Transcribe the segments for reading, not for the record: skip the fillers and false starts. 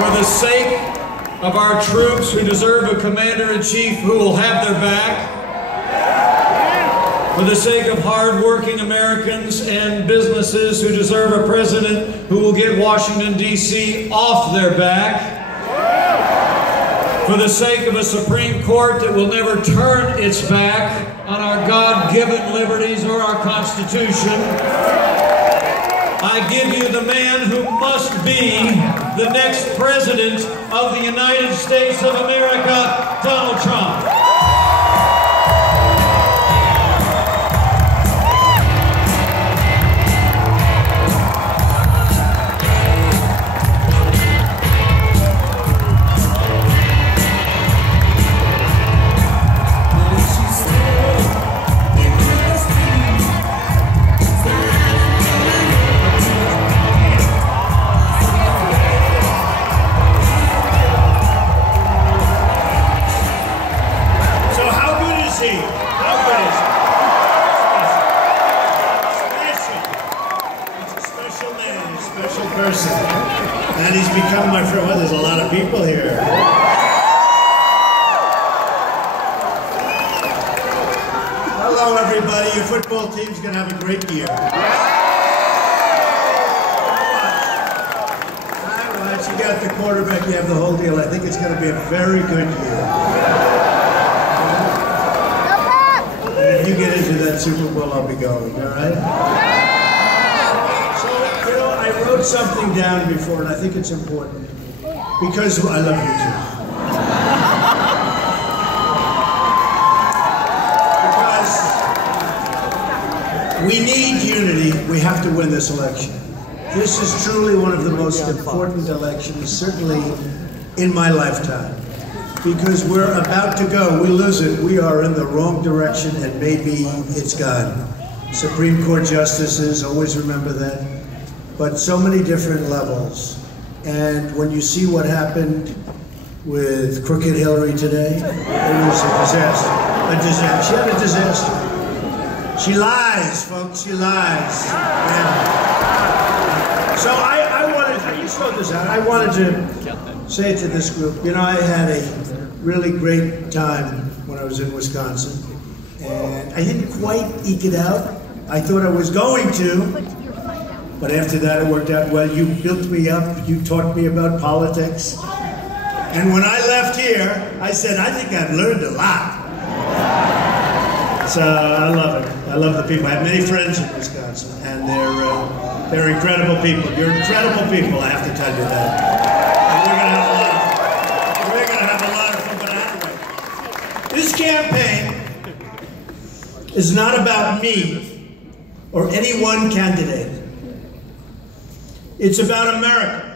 For the sake of our troops who deserve a commander-in-chief who will have their back, for the sake of hard-working Americans and businesses who deserve a president who will get Washington, D.C. off their back, for the sake of a Supreme Court that will never turn its back on our God-given liberties or our Constitution, I give you the man who must be the next president of the United States of America, Donald Trump. And he's become my friend. Well, there's a lot of people here. Hello, everybody. Your football team's going to have a great year. Watch. You got the quarterback, you have the whole deal. I think it's going to be a very good year. And if you get into that Super Bowl, I'll be going, all right? I wrote something down before, and I think it's important, because I love you too. Because we need unity. We have to win this election. This is truly one of the most important elections, certainly in my lifetime, because we're about to go. We lose it, we are in the wrong direction, and maybe it's gone. Supreme Court justices, always remember that. But so many different levels. And when you see what happened with crooked Hillary today, it was a disaster. A disaster. She had a disaster. She lies, folks, she lies. And so I wanted, you slow this out, I wanted to say to this group, you know, I had a really great time when I was in Wisconsin. And I didn't quite eke it out. I thought I was going to. But after that, it worked out well. You built me up. You taught me about politics. And when I left here, I said, I think I've learned a lot. So I love it. I love the people. I have many friends in Wisconsin, and they're incredible people. You're incredible people, I have to tell you that. And we're going to have a lot of fun. But anyway, this campaign is not about me or any one candidate. It's about America.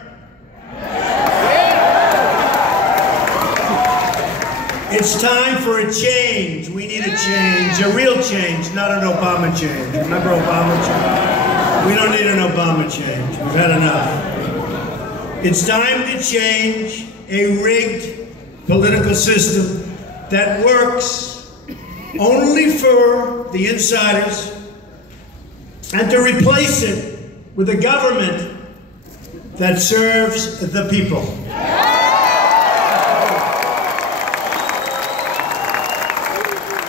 It's time for a change. We need a change, a real change, not an Obama change. Remember Obama change? We don't need an Obama change. We've had enough. It's time to change a rigged political system that works only for the insiders and to replace it with a government that serves the people.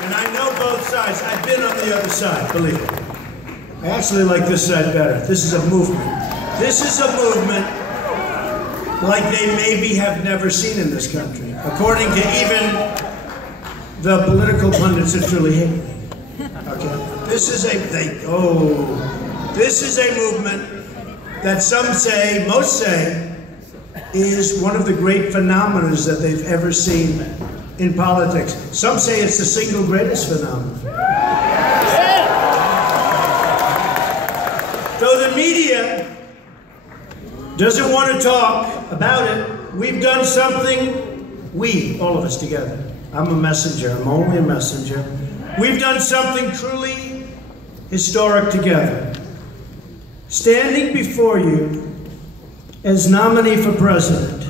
And I know both sides. I've been on the other side, believe me. I actually like this side better. This is a movement. This is a movement like they maybe have never seen in this country, according to even the political pundits that truly hate me. Okay? This is a movement that some say, most say, is one of the great phenomena that they've ever seen in politics. Some say it's the single greatest phenomenon. Though the media doesn't want to talk about it, we've done something, all of us together. I'm a messenger, I'm only a messenger. We've done something truly historic together. Standing before you as nominee for president,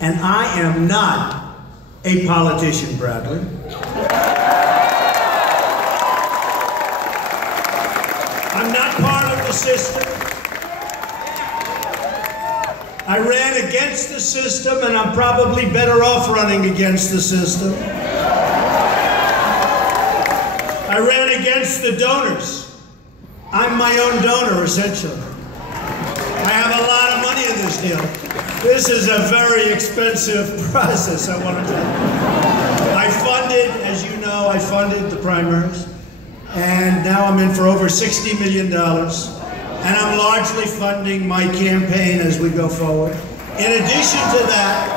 and I am not a politician, Bradley. I'm not part of the system. I ran against the system, and I'm probably better off running against the system. I ran against the donors. I'm my own donor, essentially. I have a lot of money in this deal. This is a very expensive process, I want to tell you. I funded, as you know, I funded the primaries, and now I'm in for over $60 million, and I'm largely funding my campaign as we go forward. In addition to that,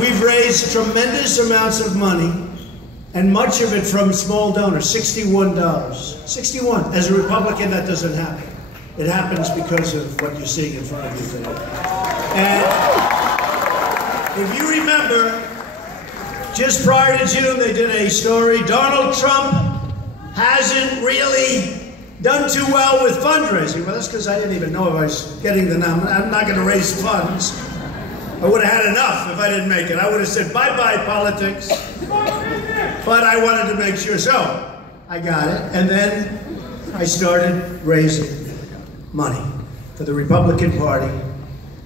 we've raised tremendous amounts of money, and much of it from small donors, $61. 61. As a Republican, that doesn't happen. It happens because of what you're seeing in front of you today. And if you remember, just prior to June, they did a story. Donald Trump hasn't really done too well with fundraising. Well, that's because I didn't even know if I was getting the nominee. I'm not going to raise funds. I would have had enough if I didn't make it. I would have said, bye-bye politics. But I wanted to make sure. So I got it. And then I started raising money for the Republican Party.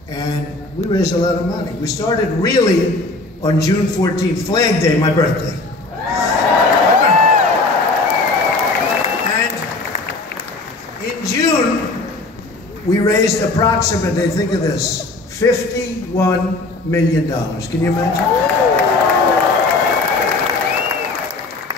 And we raised a lot of money. We started really on June 14th, Flag Day, my birthday. And in June, we raised approximately, think of this, $51 million. Can you imagine?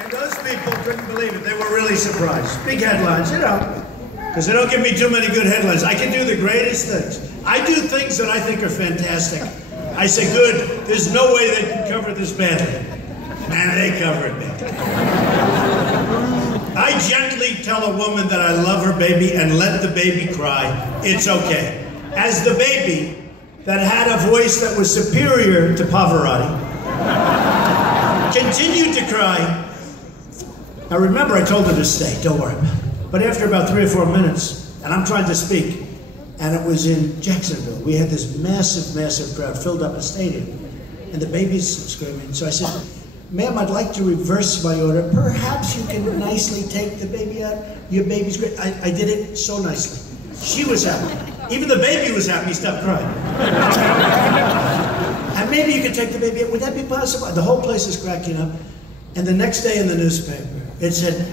And those people couldn't believe it. They were really surprised. Big headlines, you know, because they don't give me too many good headlines. I can do the greatest things. I do things that I think are fantastic. I say, good, there's no way they can cover this badly. And they cover it badly. I gently tell a woman that I love her baby and let the baby cry. It's okay. As the baby that had a voice that was superior to Pavarotti continued to cry. Now remember, I told her to stay, don't worry about it. But after about 3 or 4 minutes, and I'm trying to speak, and it was in Jacksonville. We had this massive, massive crowd, filled up a stadium, and the baby's screaming. So I said, ma'am, I'd like to reverse my order. Perhaps you can nicely take the baby out. Your baby's great. I did it so nicely. She was happy. Even the baby was happy, he stopped crying. And maybe you could take the baby out. Would that be possible? The whole place is cracking up. And the next day in the newspaper, it said,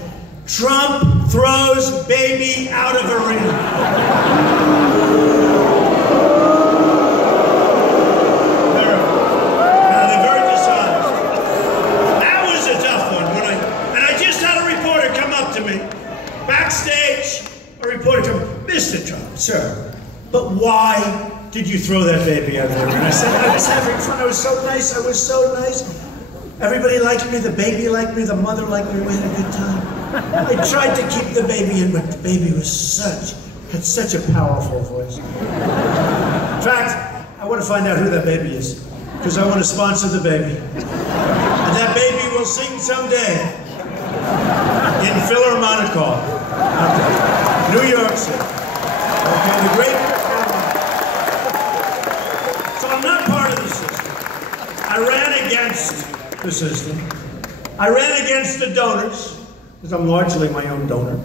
Trump throws baby out of arena. Now they're very dishonest. That was a tough one. And I just had a reporter come up to me, backstage. A reporter come, Mr. Trump, sir, but why did you throw that baby out there? And I said, I was having fun. I was so nice. I was so nice. Everybody liked me. The baby liked me. The mother liked me. We had a good time. I tried to keep the baby in, but the baby had such a powerful voice. In fact, I want to find out who that baby is, because I want to sponsor the baby. And that baby will sing someday in Philharmonic Hall, New York City. Okay, the great performer. So I'm not part of the system. I ran against the system. I ran against the donors, because I'm largely my own donor.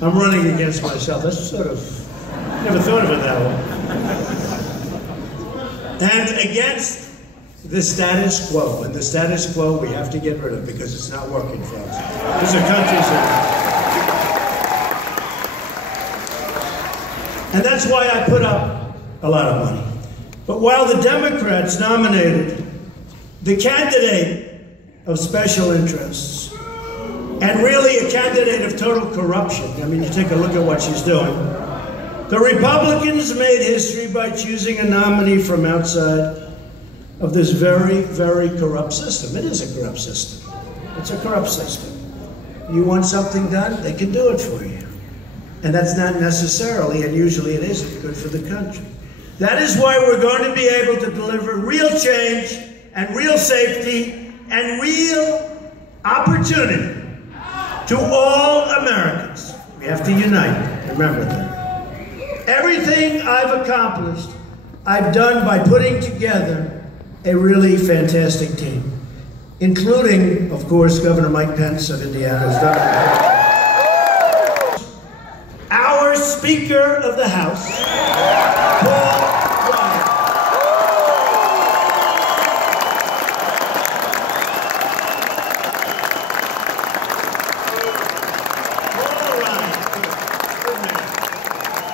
I'm running against myself. That's sort of, never thought of it that way. And against the status quo. And the status quo we have to get rid of because it's not working for us. Because the country's in. And that's why I put up a lot of money. But while the Democrats nominated the candidate of special interests, and really a candidate of total corruption. I mean, you take a look at what she's doing. The Republicans made history by choosing a nominee from outside of this very, very corrupt system. It is a corrupt system. It's a corrupt system. You want something done, they can do it for you. And that's not necessarily, and usually it isn't, good for the country. That is why we're going to be able to deliver real change and real safety and real opportunity to all Americans. We have to unite, remember that. Everything I've accomplished, I've done by putting together a really fantastic team, including, of course, Governor Mike Pence of Indiana has done it. Our Speaker of the House, Paul Ryan. Paul Ryan, good man.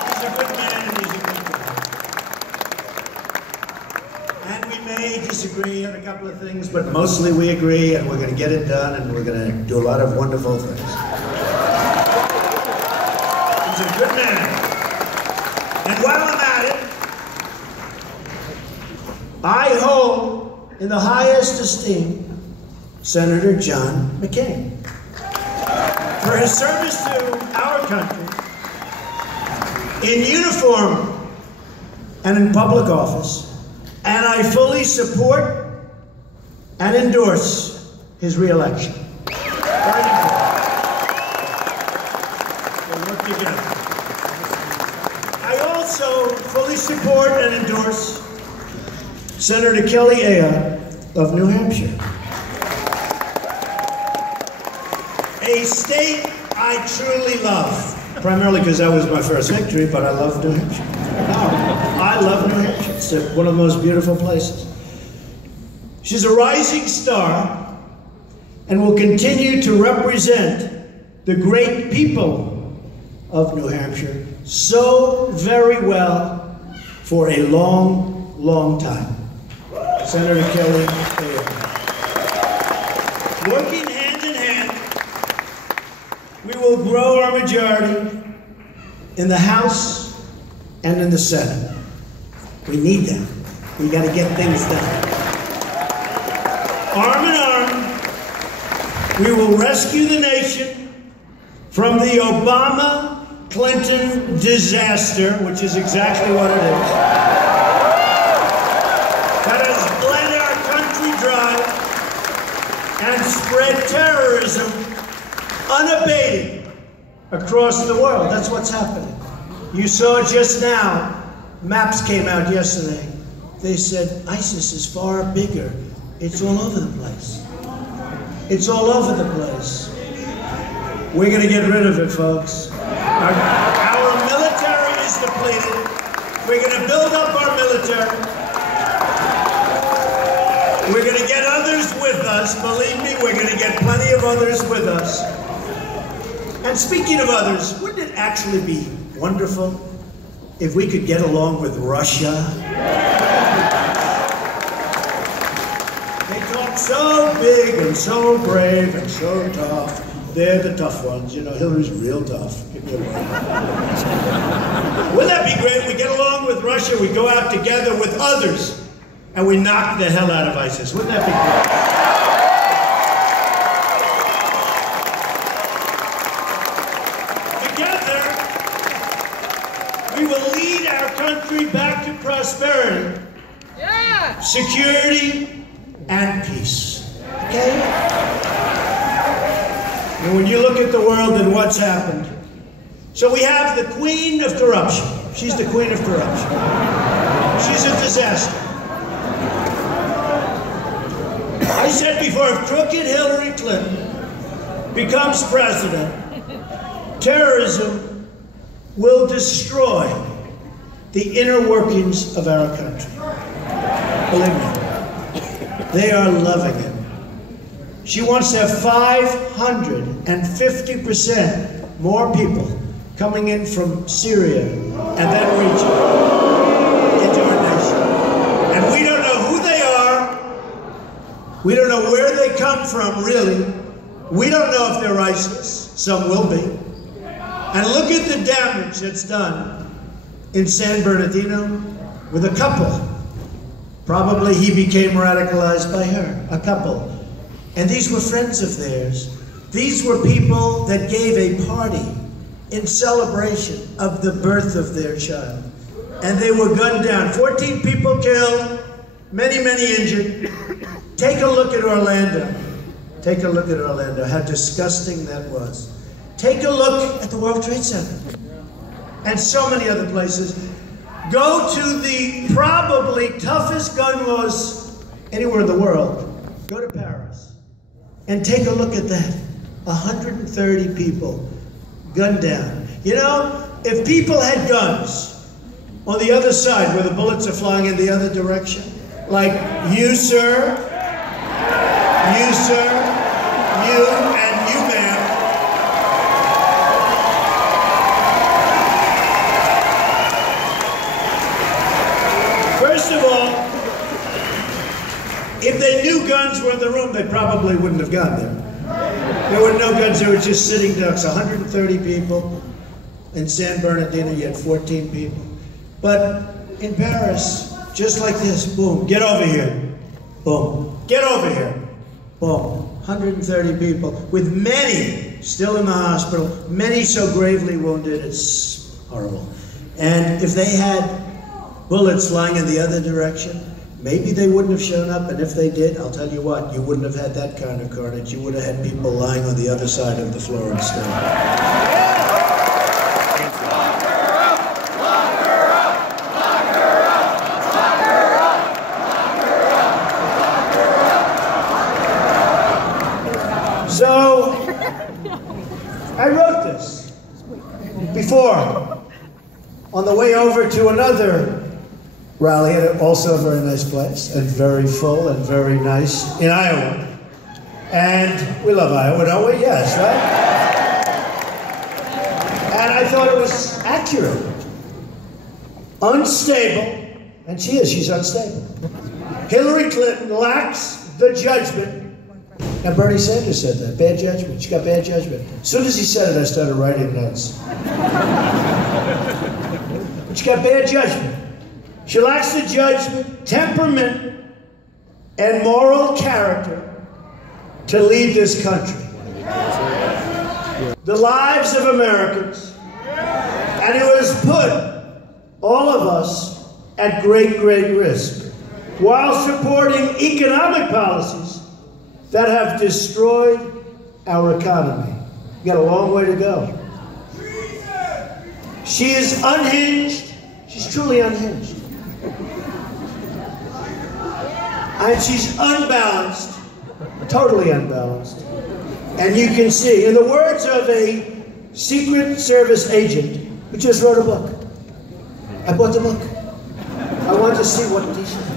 He's a good man and he's a good guy. And we may disagree on a couple of things, but mostly we agree, and we're going to get it done, and we're going to do a lot of wonderful things. He's a good man. And while I'm at it, I hold in the highest esteem Senator John McCain for his service to our country in uniform and in public office, and I fully support and endorse his re-election. I also fully support and endorse Senator Kelly Ayotte of New Hampshire, a state I truly love, primarily because that was my first victory, but I love New Hampshire. I love New Hampshire. It's one of the most beautiful places. She's a rising star and will continue to represent the great people of New Hampshire so very well for a long, long time. Senator Kelly Ayotte. Working hand in hand, we will grow our majority in the House and in the Senate. We need them. We got to get things done. Arm in arm, we will rescue the nation from the Obama-Clinton disaster, which is exactly what it is, that has bled our country dry and spread terrorism unabated across the world. That's what's happening. You saw just now, maps came out yesterday. They said ISIS is far bigger. It's all over the place. It's all over the place. We're going to get rid of it, folks. Our military is depleted. We're going to build up our military. We're going to get others with us. Believe me, we're going to get plenty of others with us. And speaking of others, wouldn't it actually be wonderful if we could get along with Russia? They talk so big and so brave and so tough. They're the tough ones. You know, Hillary's real tough. Give me a break. Wouldn't that be great if we get along with Russia, we go out together with others, and we knock the hell out of ISIS? Wouldn't that be great? Together, we will lead our country back to prosperity, security, and peace. Okay? And when you look at the world and what's happened, so we have the queen of corruption. She's the queen of corruption. She's a disaster. I said before, if crooked Hillary Clinton becomes president, terrorism will destroy the inner workings of our country. Believe me, they are loving it. She wants to have 550% more people coming in from Syria and that region into our nation. And we don't know who they are. We don't know where they come from, really. We don't know if they're ISIS. Some will be. And look at the damage that's done in San Bernardino with a couple. Probably he became radicalized by her, a couple. And these were friends of theirs. These were people that gave a party in celebration of the birth of their child. And they were gunned down. 14 people killed, many, many injured. Take a look at Orlando. Take a look at Orlando, how disgusting that was. Take a look at the World Trade Center and so many other places. Go to the probably toughest gun laws anywhere in the world. Go to Paris and take a look at that. 130 people gunned down. You know, if people had guns on the other side where the bullets are flying in the other direction, like you, sir, you, sir, you, and you, ma'am. First of all, if they knew guns were in the room, they probably wouldn't have gone there. There were no guns, they were just sitting ducks, 130 people. In San Bernardino, you had 14 people. But in Paris, just like this, boom, get over here, boom, get over here, boom. 130 people, with many still in the hospital, many so gravely wounded, it's horrible. And if they had bullets flying in the other direction, maybe they wouldn't have shown up, and if they did, I'll tell you what, you wouldn't have had that kind of carnage. You would have had people lying on the other side of the floor instead. So, I wrote this before, on the way over to another rally at also a very nice place, and very full and very nice, in Iowa. And we love Iowa, don't we? Yes, right? And I thought it was accurate. Unstable, and she is, she's unstable. Hillary Clinton lacks the judgment. Now, Bernie Sanders said that, bad judgment. She got bad judgment. As soon as he said it, I started writing notes. But she got bad judgment. She lacks the judgment, temperament, and moral character to lead this country. The lives of Americans, and it has put all of us at great, great risk, while supporting economic policies that have destroyed our economy. We got a long way to go. She is unhinged. She's truly unhinged. And she's unbalanced, totally unbalanced. And you can see, in the words of a Secret Service agent who just wrote a book. I bought the book. I wanted to see what he said.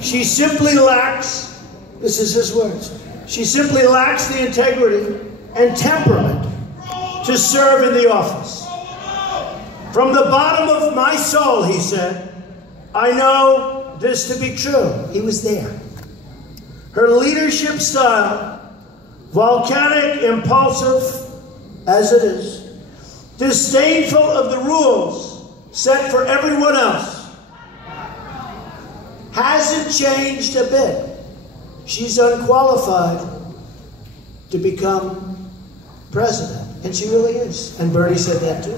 She simply lacks, this is his words, she simply lacks the integrity and temperament to serve in the office. From the bottom of my soul, he said, I know this to be true. He was there. Her leadership style, volcanic, impulsive as it is, disdainful of the rules set for everyone else, hasn't changed a bit. She's unqualified to become president, and she really is. And Bernie said that too.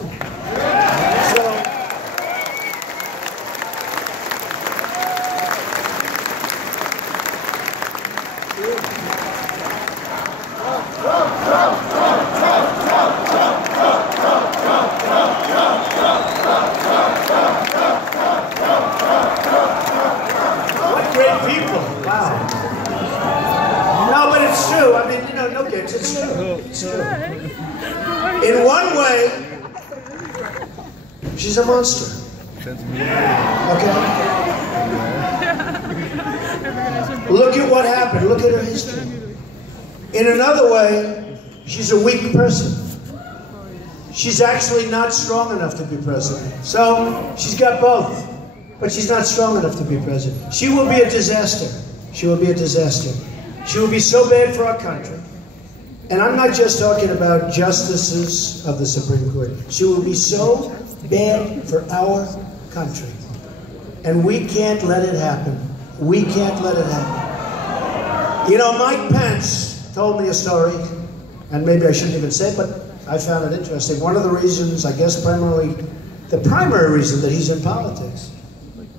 It's true. In one way, she's a monster. Okay? Look at what happened. Look at her history. In another way, she's a weak person. She's actually not strong enough to be president. So, she's got both. But she's not strong enough to be president. She will be a disaster. She will be a disaster. She will be so bad for our country. And I'm not just talking about justices of the Supreme Court. She will be so bad for our country. And we can't let it happen. We can't let it happen. You know, Mike Pence told me a story, and maybe I shouldn't even say it, but I found it interesting. One of the reasons, I guess primarily, the primary reason that he's in politics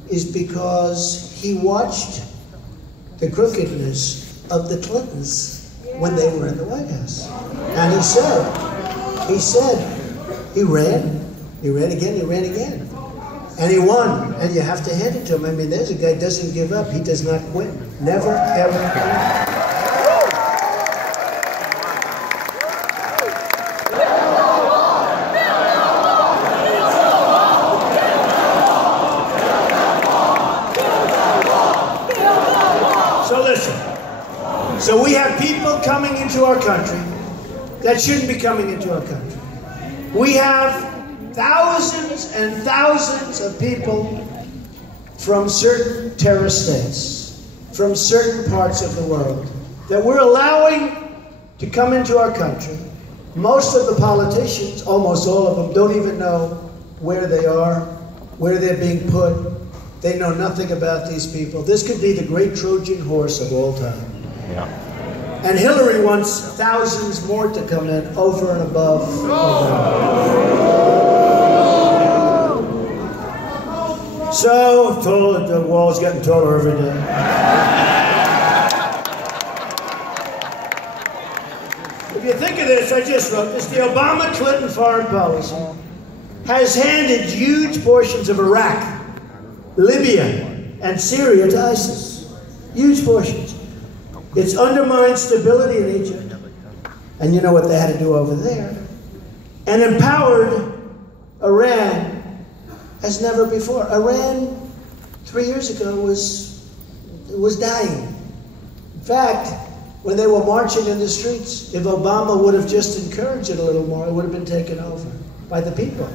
is because he watched the crookedness of the Clintons when they were in the White House. And he ran again. And he won. And you have to hand it to him. I mean, there's a guy who doesn't give up. He does not quit. Never, ever quit. country that shouldn't be coming into our country. We have thousands and thousands of people from certain terrorist states, from certain parts of the world, that we're allowing to come into our country. Most of the politicians, almost all of them, don't even know where they are, where they're being put. They know nothing about these people. This could be the great Trojan horse of all time. Yeah. And Hillary wants thousands more to come in over and above Obama. So, the wall's getting taller every day. If you think of this, I just wrote this, the Obama-Clinton foreign policy has handed huge portions of Iraq, Libya, and Syria to ISIS. Huge portions. It's undermined stability in Egypt, and you know what they had to do over there, and empowered Iran as never before. Iran 3 years ago was dying. In fact, when they were marching in the streets, if Obama would have just encouraged it a little more, it would have been taken over by the people.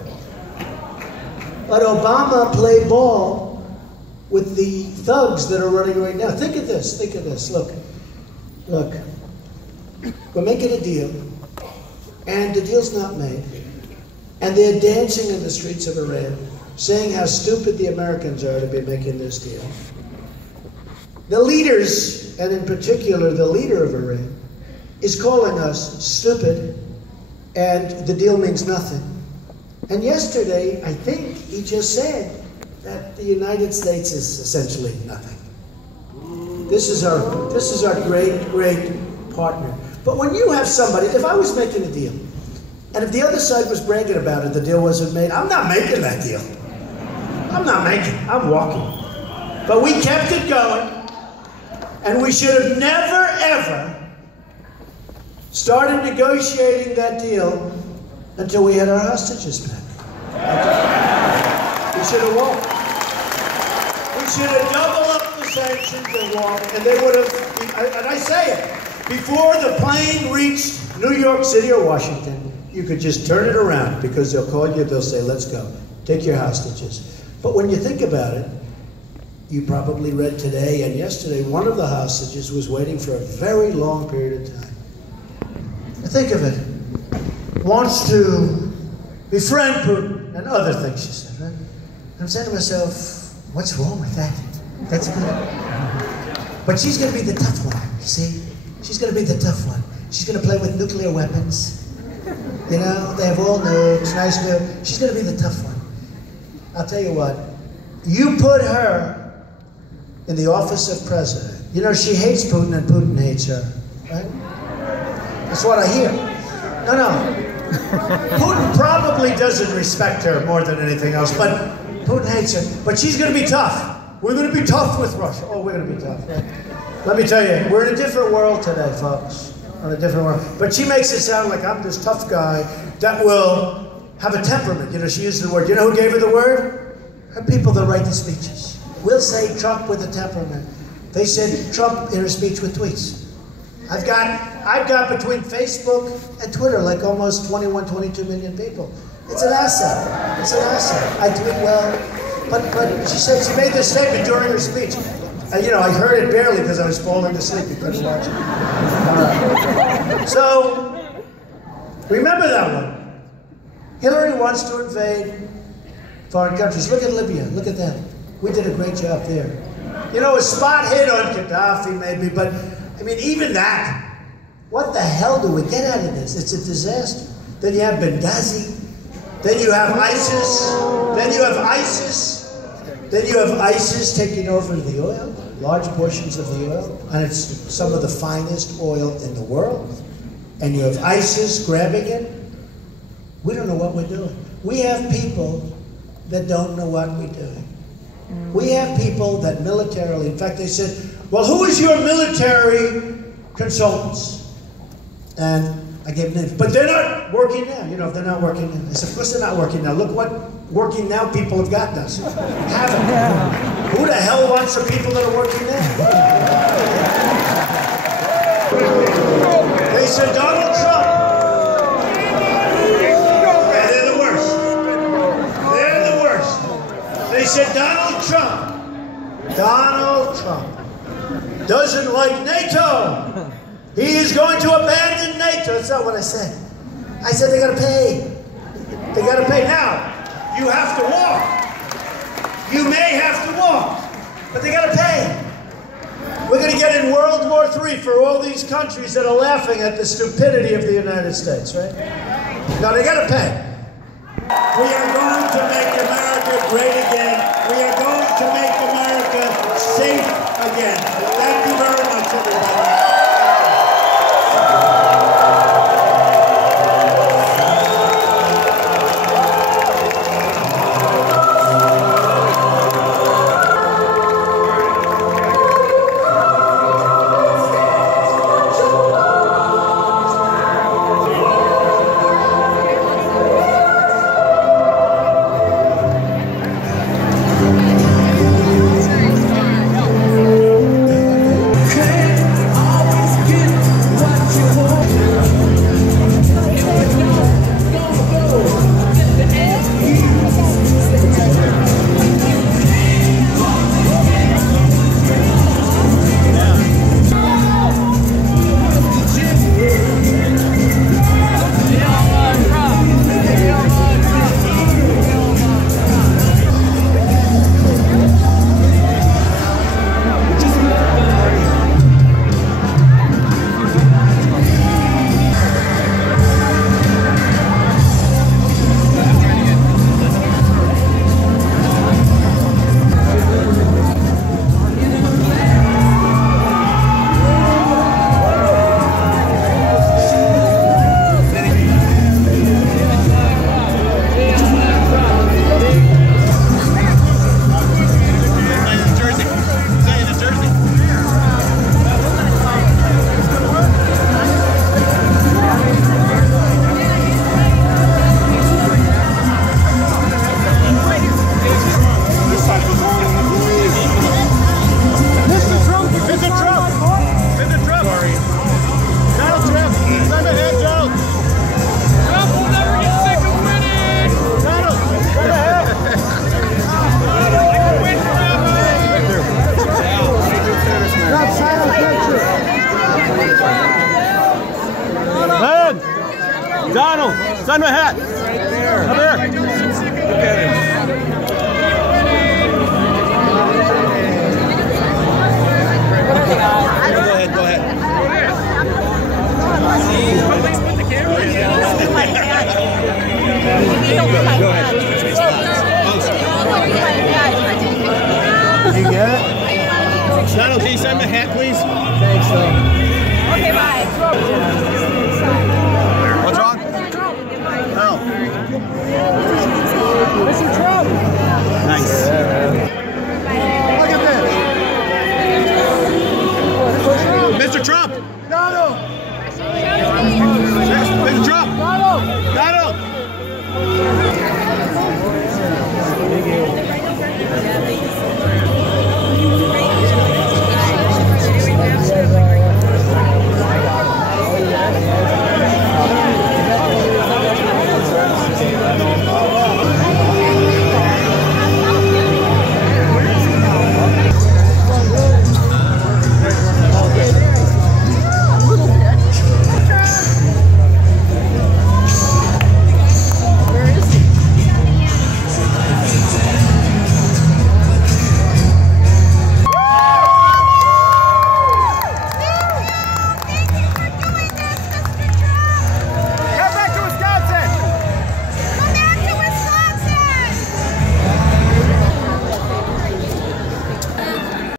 But Obama played ball with the thugs that are running right now. Think of this, think of this. Look, we're making a deal, and the deal's not made. And they're dancing in the streets of Iran, saying how stupid the Americans are to be making this deal. The leaders, and in particular the leader of Iran, is calling us stupid, and the deal means nothing. And yesterday, I think he just said that the United States is essentially nothing. This is our great, great partner. But when you have somebody, if I was making a deal, and if the other side was bragging about it, the deal wasn't made, I'm not making that deal. I'm walking. But we kept it going, and we should have never, ever started negotiating that deal until we had our hostages back. We should have walked. We should have doubled up the sanctions and walked, and they would have, and I say it, before the plane reached New York City or Washington, you could just turn it around, because they'll call you, they'll say, let's go, take your hostages. But when you think about it, you probably read today and yesterday, one of the hostages was waiting for a very long period of time. Think of it. Wants to befriend Putin and other things, she said, right? I'm saying to myself, what's wrong with that? That's good. But she's going to be the tough one, you see? She's going to be the tough one. She's going to play with nuclear weapons. You know, they have all nukes, nice nukes. She's going to be the tough one. I'll tell you what, you put her in the office of president. You know, she hates Putin and Putin hates her, right? That's what I hear. No. Putin probably doesn't respect her more than anything else, but Putin hates her. But she's going to be tough. We're going to be tough with Russia. Oh, we're going to be tough. Let me tell you, we're in a different world today, folks. On a different world. But she makes it sound like I'm this tough guy that will have a temperament. You know, she used the word. You know who gave her the word? Her people that write the speeches. We'll say Trump with a temperament. They said Trump in her speech with tweets. I've got between Facebook and Twitter like almost 21, 22 million people. It's an asset. It's an asset. I tweet well. But she said she made this statement during her speech. You know, I heard it barely because I was falling asleep. You couldn't watch it. So, remember that one. Hillary wants to invade foreign countries. Look at Libya. Look at that. We did a great job there. You know, a spot hit on Gaddafi maybe, but I mean, even that. What the hell do we get out of this? It's a disaster. Then you have Benghazi. Then you have ISIS. Then you have ISIS. Then you have ISIS taking over the oil, large portions of the oil, and it's some of the finest oil in the world. And you have ISIS grabbing it. We don't know what we're doing. We have people that don't know what we're doing. We have people that militarily, in fact, they said, well, who is your military consultants? And I gave names, but they're not working now. You know, if they're not working now. I said, of course they're not working now. Look what working now people have gotten us. Haven't. Who the hell wants the people that are working now? They said Donald Trump. Yeah, they're the worst. They're the worst. They said Donald Trump. Donald Trump doesn't like NATO. He is going to abandon NATO. That's not what I said. I said they got to pay. They got to pay. Now, you have to walk. You may have to walk, but they got to pay. We're going to get in World War III for all these countries that are laughing at the stupidity of the United States, right? No, they got to pay. We are going to make America great again. We are going to make America safe again. Thank you very much, everybody. Donald, sign my hat. Right there. Up here. Look at him. Go ahead.